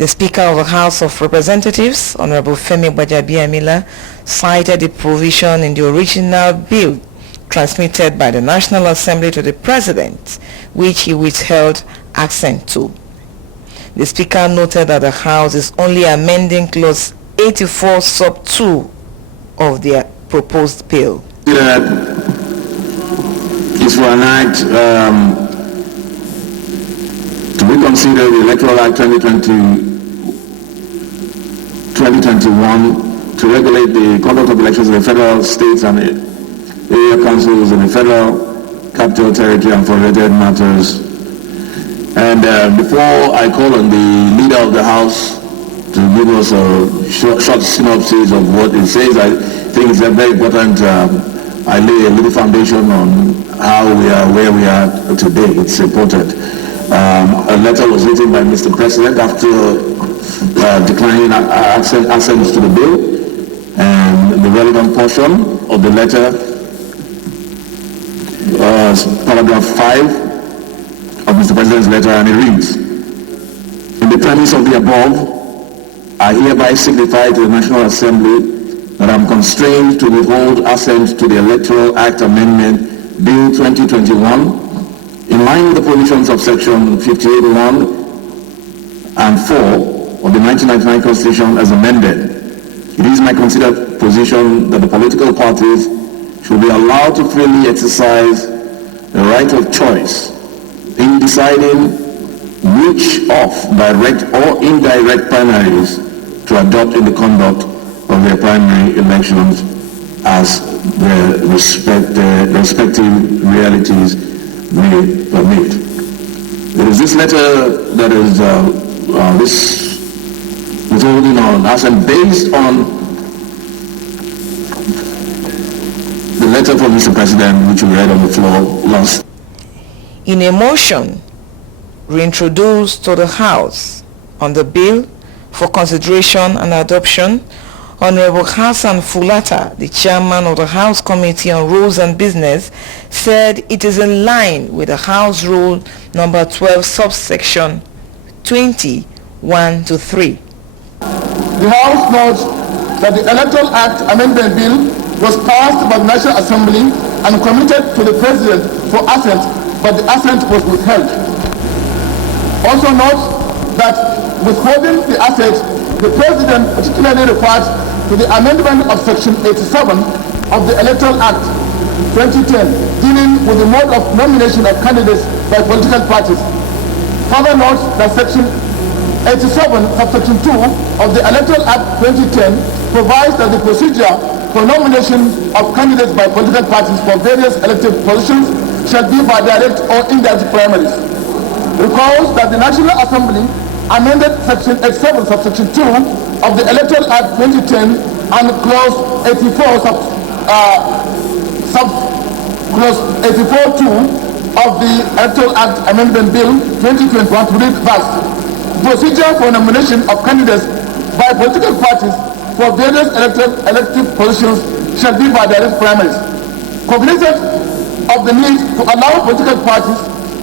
The Speaker of the House of Representatives, Honorable Femi Gbajabiamila, cited the provision in the original bill transmitted by the National Assembly to the President, which he withheld assent to. The Speaker noted that the House is only amending Clause 84 sub 2 of the proposed bill. Is for an act to reconsider the Electoral Act 2021 to regulate the conduct of elections in the federal, states, and area councils in the federal capital territory and for related matters. And before I call on the leader of the House to give us a short synopsis of what it says, I think it's very important I lay a little foundation on how we are where we are today. It's important. A letter was written by Mr. President after declining assent to the bill, and the relevant portion of the letter, paragraph 5 of Mr. President's letter, and it reads, "In the premise of the above, I hereby signify to the National Assembly that I am constrained to withhold assent to the Electoral Act Amendment Bill 2021 in line with the provisions of Section 58(1) and 4 of the 1999 Constitution as amended. It is my considered position that the political parties should be allowed to freely exercise the right of choice in deciding which of direct or indirect primaries to adopt in the conduct of their primary elections as the respective realities may permit." There is this letter that is this withholding on assent based on the letter from Mr. President, which we read on the floor last. In a motion reintroduced to the House on the bill for consideration and adoption, Honorable Hassan Fulata, the chairman of the House Committee on Rules and Business, said it is in line with the House Rule number 12, subsection 20(1)(3). The House notes that the Electoral Act Amendment Bill was passed by the National Assembly and committed to the President for assent, but the assent was withheld. Also notes that withholding the assent, the President particularly referred to the amendment of Section 87 of the Electoral Act 2010 dealing with the mode of nomination of candidates by political parties. Further notes that Section 87, subsection 2 of the Electoral Act 2010 provides that the procedure for nomination of candidates by political parties for various elective positions shall be by direct or indirect primaries. Recalls that the National Assembly amended Section 87, subsection 2 of the Electoral Act 2010 and Clause 84, Clause 84(2) of the Electoral Act Amendment Bill 2021 to read thus: procedure for nomination of candidates by political parties for various elective positions shall be by direct primaries. Cognizant of the need to allow political parties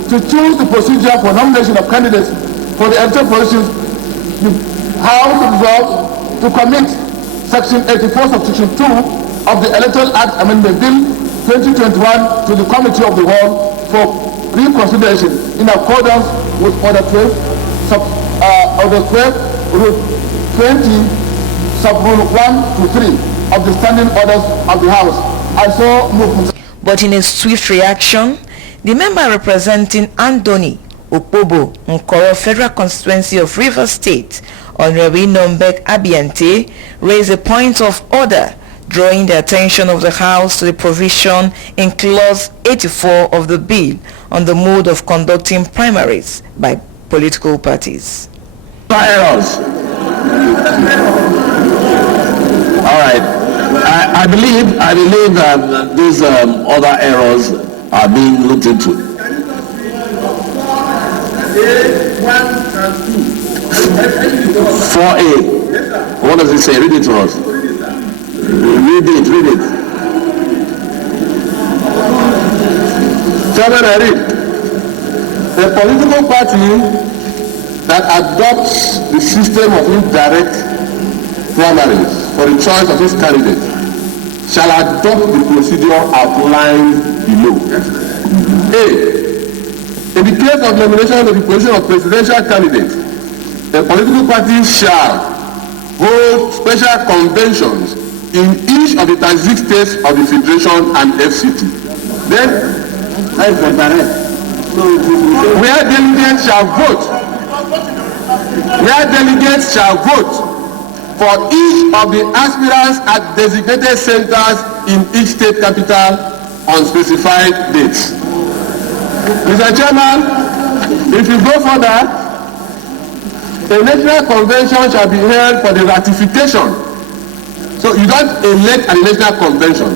to choose the procedure for nomination of candidates for the elective positions, the House resolves to commit Section 84, subsection 2 of the Electoral Act Amendment Bill 2021 to the Committee of the Whole for reconsideration in accordance with Order 12, Rule 20, Sub-Rule 1 to 3 of the Standing Orders of the House. I so move. But in a swift reaction, the member representing Andoni Okpobo, Nkoro Federal Constituency of Rivers State, Honorable Nombek Abiante, raised a point of order, drawing the attention of the House to the provision in Clause 84 of the bill on the mode of conducting primaries by political parties. Errors. All right. I believe that these other errors are being looked into. 4A. What does it say? Read it to us. Read it. Tell me, read. The political party that adopts the system of indirect primaries for the choice of its candidate shall adopt the procedure outlined below. A. In the case of nomination of the position of presidential candidate, the political party shall hold special conventions in each of the 36 states of the Federation and FCT. Then, where delegates shall vote for each of the aspirants at designated centers in each state capital on specified dates. Mr. Chairman, if you go further, a national convention shall be held for the ratification. So you don't elect at the national convention.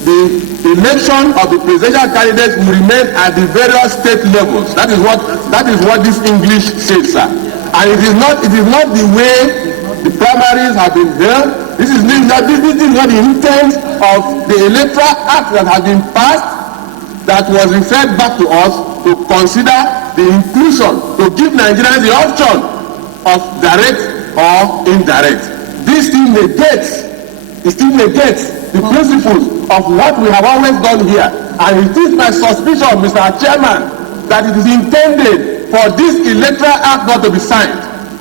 The election of the presidential candidates will remain at the various state levels. That is what this English says, sir. And it is not the way the primaries have been held. This is not the intent of the Electoral Act that has been passed, that was referred back to us to consider the inclusion, to give Nigerians the option of direct or indirect. This still negates the principles of what we have always done here. And it is my suspicion, Mr. Chairman, that it is intended for this Electoral Act not to be signed.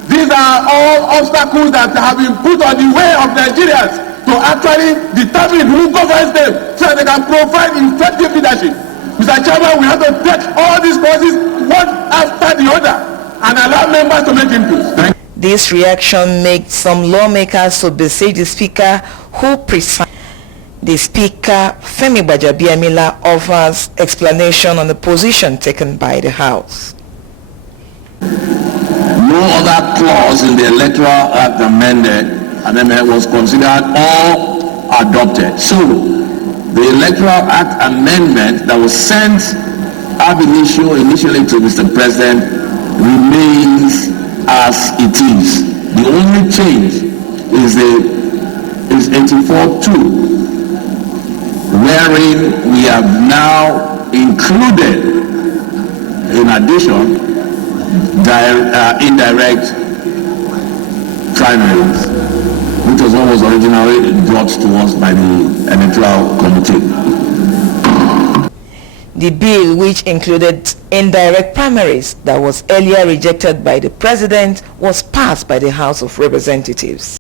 These are all obstacles that have been put on the way of Nigerians to actually determine who governs them so that they can provide effective leadership. Mr. Chairman, we have to take all these causes one after the other and allow members to make inputs. This reaction made some lawmakers to beseech the Speaker who presides. The Speaker, Femi Gbajabiamila, offers explanation on the position taken by the House. No other clause in the Electoral Act amendment was considered or adopted. So, the Electoral Act amendment that was sent ab initio initially to Mr. President remains as it is. The only change is 84(2), wherein we have now included, in addition, indirect primaries, which was what was originally brought to us by the Electoral Committee. The bill, which included indirect primaries that was earlier rejected by the President, was passed by the House of Representatives.